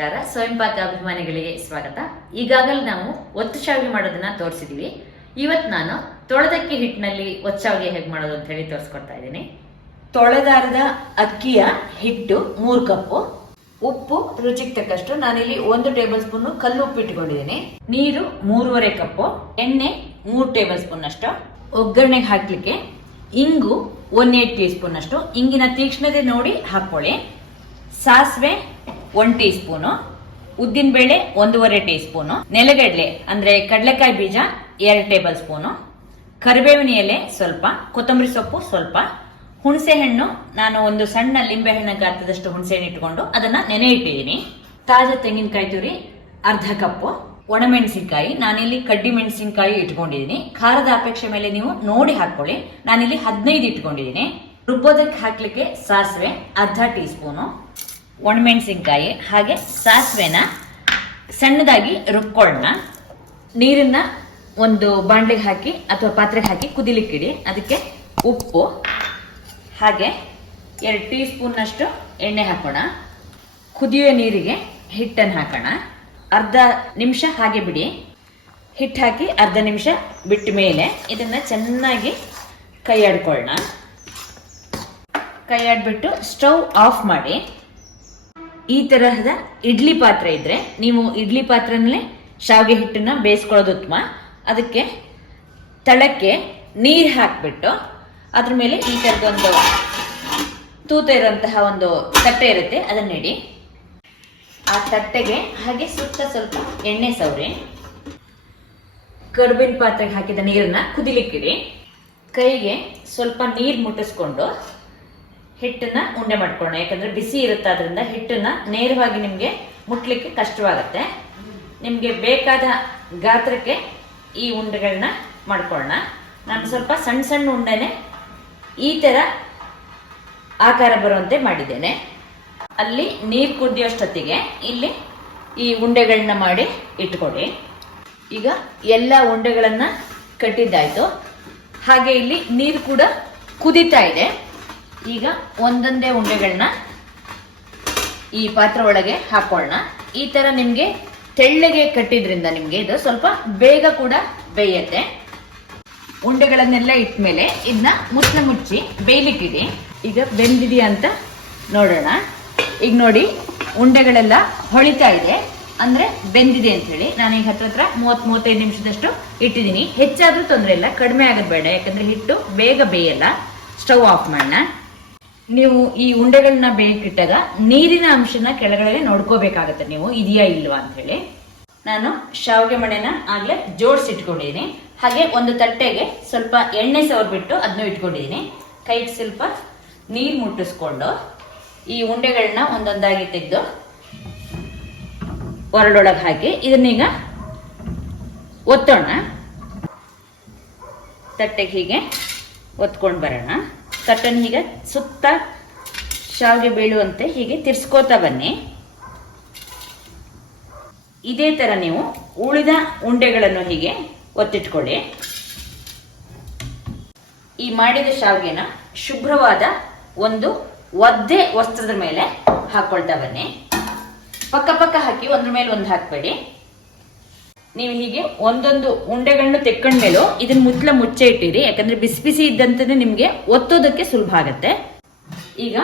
ನಮಸ್ಕಾರ. ಸ್ವಯಂ ಪಾಕ ಅಭಿಮಾನಿಗಳಿಗೆ ಸ್ವಾಗತ. ಈಗಾಗಲೇ ನಾವು ಒತ್ತು ಶಾವಿಗೆ ಮಾಡೋದನ್ನ ತೋರಿಸಿದೀವಿ. ಇವತ್ತು ನಾನು ತೊಳೆದಕ್ಕಿ ಹಿಟ್ಟಿನಲ್ಲಿ ಒತ್ತು ಶಾವಿಗೆ ಹೇಗೆ ಮಾಡೋದು ಅಂತ ಹೇಳಿ ತೋರಿಸ್ಕೊಡ್ತಾ ಇದ್ದೀನಿ. ತೊಳೆದಾರದ ಅಕ್ಕಿಯ ಹಿಟ್ಟು 3 ಕಪ್ಪು, ಉಪ್ಪು ರುಚಿಗೆ ತಕ್ಕಷ್ಟು, ನಾನಿಲ್ಲಿ 1 ಟೇಬಲ್ ಸ್ಪೂನ್ ಕಲ್ಲು ಉಪ್ಪು ಇಟ್ಕೊಂಡಿದ್ದೀನಿ, ನೀರು 3.5 ಕಪ್ಪು, ಎಣ್ಣೆ 3 ಟೇಬಲ್ ಸ್ಪೂನ್ ಅಷ್ಟು, ಒಗ್ಗರಣೆಗೆ ಹಾಕ್ಲಿಕ್ಕೆ ಇಂಗು 1 ಟೀ ಸ್ಪೂನ್ ಅಷ್ಟು, ಇಂಗಿನ ತೀಕ್ಷ್ಣತೆ ನೋಡಿ ಹಾಕೊಳ್ಳಿ, ಸಾಸಿವೆ 1 ಟೀ ಸ್ಪೂನು, ಉದ್ದಿನ ಬೇಳೆ 1.5 ಟೀ ಸ್ಪೂನು, ನೆಲಗಡಲೆ ಅಂದ್ರೆ ಕಡಲೆಕಾಯಿ ಬೀಜ 2 ಟೇಬಲ್ ಸ್ಪೂನು, ಕರಿಬೇವಿನ ಎಲೆ ಸ್ವಲ್ಪ, ಕೊತ್ತಂಬರಿ ಸೊಪ್ಪು ಸ್ವಲ್ಪ, ಹುಣಸೆ ಹಣ್ಣು ನಾನು ಒಂದು ಸಣ್ಣ ಲಿಂಬೆ ಹಣ್ಣ ಗಾತ್ರದಷ್ಟು ಹುಣಸೆ ಹಣ್ಣು ಇಟ್ಕೊಂಡು ಅದನ್ನ ನೆನೆ ಇಟ್ಟಿದ್ದೀನಿ, ತಾಜಾ ತೆಂಗಿನಕಾಯಿ ತುರಿ 1/2 ಕಪ್ಪು, ಒಣಮೆಣಸಿನಕಾಯಿ ನಾನಿಲ್ಲಿ ಕಡ್ಡಿ ಮೆಣಸಿನಕಾಯಿ ಇಟ್ಕೊಂಡಿದ್ದೀನಿ, ಖಾರದ ಅಪೇಕ್ಷೆ ಮೇಲೆ ನೀವು ನೋಡಿ ಹಾಕೊಳ್ಳಿ, ನಾನಿಲ್ಲಿ 15 ಇಟ್ಕೊಂಡಿದ್ದೀನಿ. ರುಬ್ಬೋದಕ್ಕೆ ಹಾಕ್ಲಿಕ್ಕೆ ಸಾಸಿವೆ 1/2 ಟೀ ಸ್ಪೂನು, ಒಣಮೆಣಸಿನ್ಕಾಯಿ ಹಾಗೆ ಸಾಸಿವೆನ ಸಣ್ಣದಾಗಿ ರುಬ್ಕೊಳ್ಳೋಣ. ನೀರನ್ನ ಒಂದು ಬಾಂಡ್ಲಿಗೆ ಹಾಕಿ ಅಥವಾ ಪಾತ್ರೆಗೆ ಹಾಕಿ ಕುದಿಲಿಕ್ಕಿಡಿ. ಅದಕ್ಕೆ ಉಪ್ಪು ಹಾಗೆ 2 ಟೀ ಸ್ಪೂನ್ನಷ್ಟು ಎಣ್ಣೆ ಹಾಕೋಣ. ಕುದಿಯುವ ನೀರಿಗೆ ಹಿಟ್ಟನ್ನು ಹಾಕೋಣ. ಅರ್ಧ ನಿಮಿಷ ಹಾಗೆ ಬಿಡಿ. ಹಿಟ್ಟು ಹಾಕಿ ಅರ್ಧ ನಿಮಿಷ ಬಿಟ್ಟ ಮೇಲೆ ಇದನ್ನ ಚೆನ್ನಾಗಿ ಕೈ ಆಡ್ಕೊಳ್ಳೋಣ. ಕೈ ಆಡ್ಬಿಟ್ಟು ಸ್ಟವ್ ಆಫ್ ಮಾಡಿ. ಈ ತರಹದ ಇಡ್ಲಿ ಪಾತ್ರೆ ಇದ್ರೆ ನೀವು ಇಡ್ಲಿ ಪಾತ್ರೆನಲ್ಲೇ ಶಾವಿಗೆ ಹಿಟ್ಟನ್ನ ಬೇಯಿಸ್ಕೊಳ್ಳೋದು ಉತ್ತಮ. ಅದಕ್ಕೆ ತಳಕ್ಕೆ ನೀರು ಹಾಕ್ಬಿಟ್ಟು ಅದ್ರ ಮೇಲೆ ಈ ತರದೊಂದು ತೂತ ಇರುವಂತಹ ಒಂದು ತಟ್ಟೆ ಇರುತ್ತೆ, ಅದನ್ನ ಇಡಿ. ಆ ತಟ್ಟೆಗೆ ಹಾಗೆ ಸುತ್ತ ಸ್ವಲ್ಪ ಎಣ್ಣೆ ಸವರಿ ಕರ್ಬೇವಿನ ಪಾತ್ರೆಗೆ ಹಾಕಿದ ನೀರನ್ನ ಕುದಿಲಿಕ್ಕಿಡಿ. ಕೈಗೆ ಸ್ವಲ್ಪ ನೀರು ಮುಟ್ಟಿಸ್ಕೊಂಡು ಹಿಟ್ಟನ್ನ ಉಂಡೆ ಮಾಡ್ಕೊಳ್ಳೋಣ. ಯಾಕಂದ್ರೆ ಬಿಸಿ ಇರುತ್ತೆ, ಅದರಿಂದ ಹಿಟ್ಟನ್ನ ನೇರವಾಗಿ ನಿಮ್ಗೆ ಮುಟ್ಲಿಕ್ಕೆ ಕಷ್ಟವಾಗತ್ತೆ. ನಿಮ್ಗೆ ಬೇಕಾದ ಗಾತ್ರಕ್ಕೆ ಈ ಉಂಡೆಗಳನ್ನ ಮಾಡ್ಕೊಳ್ಳೋಣ. ನಾನು ಸ್ವಲ್ಪ ಸಣ್ಣ ಸಣ್ಣ ಉಂಡೆನೆ ಈ ತರ ಆಕಾರ ಬರುವಂತೆ ಮಾಡಿದ್ದೇನೆ. ಅಲ್ಲಿ ನೀರು ಕುದಿಯೋಷ್ಟೊತ್ತಿಗೆ ಇಲ್ಲಿ ಈ ಉಂಡೆಗಳನ್ನ ಮಾಡಿ ಇಟ್ಕೊಡಿ. ಈಗ ಎಲ್ಲ ಉಂಡೆಗಳನ್ನ ಕಟ್ಟಿದ್ದಾಯ್ತು. ಹಾಗೆ ಇಲ್ಲಿ ನೀರು ಕೂಡ ಕುದೀತಾ ಇದೆ. ಈಗ ಒಂದೊಂದೇ ಉಂಡೆಗಳನ್ನ ಈ ಪಾತ್ರೆ ಒಳಗೆ ಹಾಕೊಳ್ಳೋಣ. ಈ ತರ ನಿಮ್ಗೆ ತೆಳ್ಳಗೆ ಕಟ್ಟಿದ್ರಿಂದ ನಿಮ್ಗೆ ಇದು ಸ್ವಲ್ಪ ಬೇಗ ಕೂಡ ಬೇಯತ್ತೆ. ಉಂಡೆಗಳನ್ನೆಲ್ಲ ಇಟ್ಮೇಲೆ ಇದನ್ನ ಮುಚ್ಚಳ ಮುಚ್ಚಿ ಬೇಯಲಿಕ್ಕಿಡಿ. ಈಗ ಬೆಂದಿದೆಯಾ ಅಂತ ನೋಡೋಣ. ಈಗ ನೋಡಿ ಉಂಡೆಗಳೆಲ್ಲ ಹೊಳಿತಾ ಇದೆ, ಅಂದ್ರೆ ಬೆಂದಿದೆ ಅಂತ ಹೇಳಿ. ನಾನು ಈಗ ಹತ್ರ 30-35 ನಿಮಿಷದಷ್ಟು ಇಟ್ಟಿದ್ದೀನಿ. ಹೆಚ್ಚಾದ್ರೂ ತೊಂದರೆ ಇಲ್ಲ, ಕಡಿಮೆ ಆಗೋದು ಬೇಡ, ಯಾಕಂದ್ರೆ ಹಿಟ್ಟು ಬೇಗ ಬೇಯಲ್ಲ. ಸ್ಟವ್ ಆಫ್ ಮಾಡೋಣ. ನೀವು ಈ ಉಂಡೆಗಳನ್ನ ಬೇಯಕ್ಕಿಟ್ಟಾಗ ನೀರಿನ ಅಂಶನ ಕೆಳಗಡೆ ನೋಡ್ಕೋಬೇಕಾಗತ್ತೆ, ನೀವು ಇದೆಯಾ ಇಲ್ವಾ ಅಂತ ಹೇಳಿ. ನಾನು ಶಾವಿಗೆ ಮಣೆನ ಆಗ್ಲೇ ಜೋಡಿಸಿಟ್ಕೊಂಡಿದ್ದೀನಿ. ಹಾಗೆ ಒಂದು ತಟ್ಟೆಗೆ ಸ್ವಲ್ಪ ಎಣ್ಣೆ ಸವರ್ಬಿಟ್ಟು ಅದನ್ನು ಇಟ್ಕೊಂಡಿದ್ದೀನಿ. ಕೈಗೆ ಸ್ವಲ್ಪ ನೀರು ಮುಟ್ಟಿಸ್ಕೊಂಡು ಈ ಉಂಡೆಗಳನ್ನ ಒಂದೊಂದಾಗಿ ತೆಗೆದು ಒರಳೊಳಗೆ ಹಾಕಿ ಇದನ್ನೀಗ ಒತ್ತೋಣ. ತಟ್ಟೆಗೆ ಹೀಗೆ ಒತ್ಕೊಂಡು ಬರೋಣ. ತಟ್ಟನ್ನು ಹೀಗೆ ಸುತ್ತ ಶಾವಿಗೆ ಬೀಳುವಂತೆ ಹೀಗೆ ತಿರ್ಸ್ಕೋತಾ ಬನ್ನಿ. ಇದೇ ತರ ನೀವು ಉಳಿದ ಉಂಡೆಗಳನ್ನು ಹೀಗೆ ಒತ್ತಿಟ್ಕೊಳ್ಳಿ. ಈ ಮಾಡಿದ ಶಾವಿಗೆನ ಶುಭ್ರವಾದ ಒಂದು ಒದ್ದೆ ವಸ್ತ್ರದ ಮೇಲೆ ಹಾಕೊಳ್ತಾ ಬನ್ನಿ. ಪಕ್ಕ ಪಕ್ಕ ಹಾಕಿ ಒಂದ್ರ ಮೇಲೆ ಒಂದು ಹಾಕ್ಬೇಡಿ. ನೀವು ಹೀಗೆ ಒಂದೊಂದು ಉಂಡೆಗಳನ್ನ ತೆಕ್ಕೊಂಡ್ಮೇಲೂ ಇದನ್ನ ಮುಚ್ಚಳ ಮುಚ್ಚೆ ಇಟ್ಟಿರಿ, ಯಾಕಂದ್ರೆ ಬಿಸಿ ಬಿಸಿ ಇದ್ದಂತೆ ನಿಮ್ಗೆ ಒತ್ತೋದಕ್ಕೆ ಸುಲಭ ಆಗತ್ತೆ. ಈಗ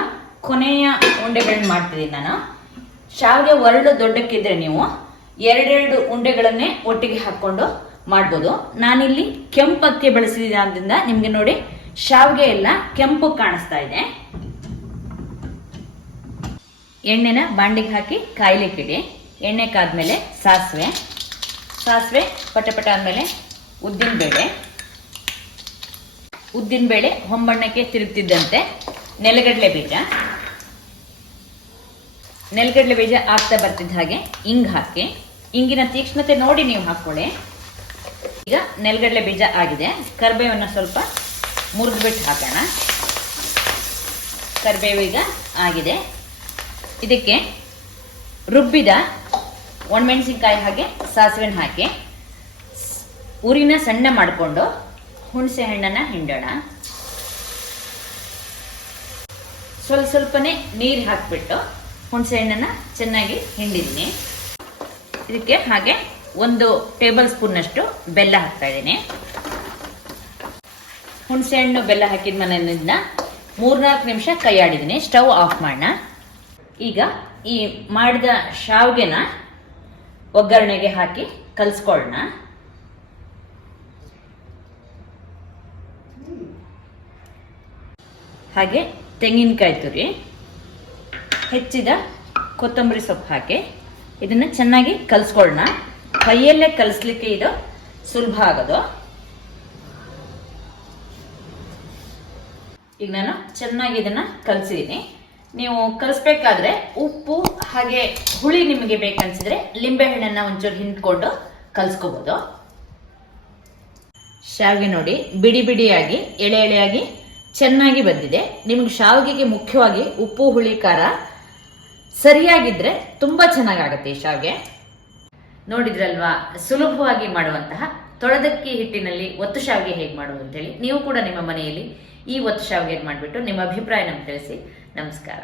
ಕೊನೆಯ ಉಂಡೆಗಳನ್ನ ಮಾಡ್ತಿದ್ದೀನಿ ನಾನು. ಶಾವಿಗೆ ಒರಳು ದೊಡ್ಡಕ್ಕಿದ್ರೆ ನೀವು 2 ಉಂಡೆಗಳನ್ನೇ ಒಟ್ಟಿಗೆ ಹಾಕೊಂಡು ಮಾಡ್ಬೋದು. ನಾನಿಲ್ಲಿ ಕೆಂಪು ಅಕ್ಕಿ ಬಳಸಿದ್ರಿಂದ ನಿಮ್ಗೆ ನೋಡಿ ಶಾವಿಗೆ ಎಲ್ಲ ಕೆಂಪು ಕಾಣಿಸ್ತಾ ಇದೆ. ಎಣ್ಣೆನ ಬಾಂಡಿಗೆ ಹಾಕಿ ಕಾಯ್ಲಿಕ್ಕಿಡಿ. ಎಣ್ಣೆ ಕಾದ್ಮೇಲೆ ಸಾಸಿವೆ ಪಟಪಟ ಆದ್ಮೇಲೆ ಉದ್ದಿನ ಬೇಳೆ ಹೊಂಬಣ್ಣಕ್ಕೆ ತಿರುಗ್ತಿದ್ದಂತೆ ನೆಲಗಡಲೆ ಬೀಜ ಆಗ್ತಾ ಬರ್ತಿದ್ದ ಹಾಗೆ ಇಂಗ್ ಹಾಕಿ, ಇಂಗಿನ ತೀಕ್ಷ್ಣತೆ ನೋಡಿ ನೀವು ಹಾಕೊಳ್ಳಿ. ಈಗ ನೆಲಗಡಲೆ ಬೀಜ ಆಗಿದೆ. ಕರಿಬೇವನ್ನ ಸ್ವಲ್ಪ ಮುರಿದ್ಬಿಟ್ಟು ಹಾಕೋಣ. ಕರಿಬೇವು ಈಗ ಆಗಿದೆ. ಇದಕ್ಕೆ ರುಬ್ಬಿದ ಒಣಮೆಣಸಿನ್ಕಾಯಿ ಹಾಗೆ ಸಾಸಿವೆನ ಹಾಕಿ ಉರಿನ ಸಣ್ಣ ಮಾಡಿಕೊಂಡು ಹುಣಸೆ ಹಣ್ಣನ್ನ ಹಿಂಡೋಣ. ಸ್ವಲ್ಪನೇ ನೀರು ಹಾಕ್ಬಿಟ್ಟು ಹುಣಸೆ ಹಣ್ಣನ್ನ ಚೆನ್ನಾಗಿ ಹಿಂಡಿದ್ದೀನಿ. ಇದಕ್ಕೆ ಹಾಗೆ 1 ಟೇಬಲ್ ಸ್ಪೂನ್ನಷ್ಟು ಬೆಲ್ಲ ಹಾಕ್ತಾ ಇದ್ದೀನಿ. ಹುಣಸೆ ಹಣ್ಣು ಬೆಲ್ಲ ಹಾಕಿದ ಮನೆಯಿಂದ 3-4 ನಿಮಿಷ ಕೈ ಆಡಿದ್ದೀನಿ. ಸ್ಟವ್ ಆಫ್ ಮಾಡೋಣ. ಈಗ ಈ ಮಾಡಿದ ಶಾವಿಗೆನ ಒಗ್ಗರಣೆಗೆ ಹಾಕಿ ಕಲಿಸ್ಕೊಳ್ಳೋಣ. ಹಾಗೆ ತೆಂಗಿನಕಾಯಿ ತುರಿ, ಹೆಚ್ಚಿದ ಕೊತ್ತಂಬರಿ ಸೊಪ್ಪು ಹಾಕಿ ಇದನ್ನ ಚೆನ್ನಾಗಿ ಕಲಿಸ್ಕೊಳ್ಳೋಣ. ಕೈಯಲ್ಲೇ ಕಲಿಸ್ಲಿಕ್ಕೆ ಇದು ಸುಲಭ ಆಗೋದು. ಈಗ ನಾನು ಚೆನ್ನಾಗಿ ಇದನ್ನ ಕಲಿಸಿದ್ದೀನಿ. ನೀವು ಕಲಿಸ್ಬೇಕಾದ್ರೆ ಉಪ್ಪು ಹಾಗೆ ಹುಳಿ ನಿಮಗೆ ಬೇಕನ್ಸಿದ್ರೆ ಲಿಂಬೆ ಹಣ್ಣನ್ನ ಒಂಚೂರು ಹಿಂಡ್ಕೊಂಡು ಕಲಿಸ್ಕೋಬಹುದು. ಶಾವಿಗೆ ನೋಡಿ ಬಿಡಿ ಬಿಡಿಯಾಗಿ ಎಳೆ ಎಳೆಯಾಗಿ ಚೆನ್ನಾಗಿ ಬಂದಿದೆ. ನಿಮ್ಗೆ ಶಾವಿಗೆಗೆ ಮುಖ್ಯವಾಗಿ ಉಪ್ಪು ಹುಳಿ ಖಾರ ಸರಿಯಾಗಿದ್ರೆ ತುಂಬಾ ಚೆನ್ನಾಗಾಗತ್ತೆ ಈ ಶಾವಿಗೆ. ನೋಡಿದ್ರಲ್ವಾ, ಸುಲಭವಾಗಿ ಮಾಡುವಂತಹ ತೊಳೆದಕ್ಕಿ ಹಿಟ್ಟಿನಲ್ಲಿ ಒತ್ತು ಶಾವಿಗೆ ಹೇಗೆ ಮಾಡುವುದು ಅಂತೇಳಿ. ನೀವು ಕೂಡ ನಿಮ್ಮ ಮನೆಯಲ್ಲಿ ಈ ಒತ್ತು ಶಾವಿಗೆ ಮಾಡಿಬಿಟ್ಟು ನಿಮ್ಮ ಅಭಿಪ್ರಾಯ ನಮ್ಗೆ ತಿಳಿಸಿ. ನಮಸ್ಕಾರ.